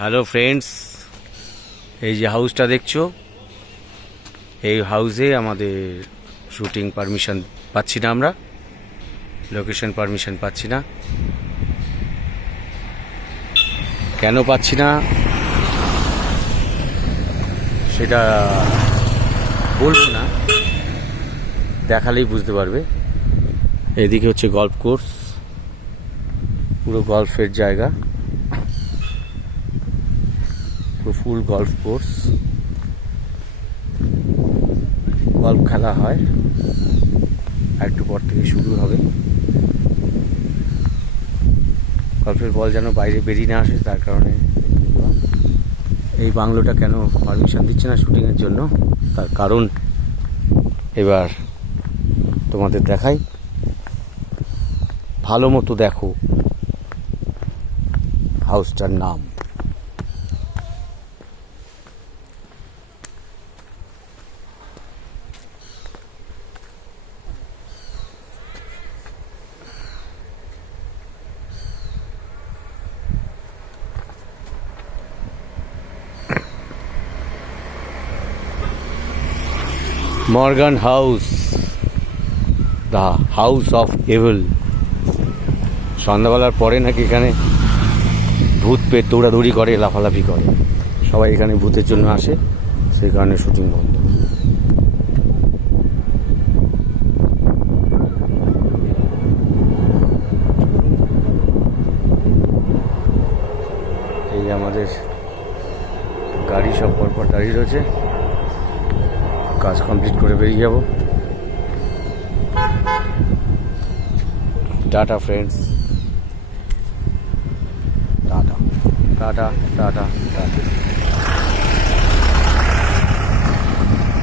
Hello friends, এই যে হাউসটা দেখছো, এই হাউসে আমাদের শুটিং পারমিশন পাচ্ছি না, আমরা লোকেশন পারমিশন পাচ্ছি না। কেন পাচ্ছি না সেটা বলবো না, দেখালেই বুঝতে পারবে। এদিকে হচ্ছে গল্ফ কোর্স, পুরো গল্ফের জায়গা, পুরো ফুল গল্ফ কোর্স, গল্ফ খেলা হয়। একটু পর থেকে শুরু হবে। গল্ফের বল যেন বাইরে বেরিয়ে না আসে, তার কারণে এই বাংলোটা কেন পারমিশন দিচ্ছে না শুটিংয়ের জন্য, তার কারণ এবার তোমাদের দেখাই। ভালো মতো দেখো হাউসটার নাম। Morgan house, the house of evil. সন্ধ্যাবেলার পরে নাকি এখানে ভূত পেট দৌড়াদৌড়ি করে, লাফালাফি করে, সবাই এখানে ভূতের জন্য আসে, সেই কারণে শুটিং বন্ধ। এই আমাদের গাড়ি সব পরপর দাঁড়িয়ে রয়েছে, কাজ কমপ্লিট করে বেরিয়ে যাব। Tata friends, tata tata tata tata.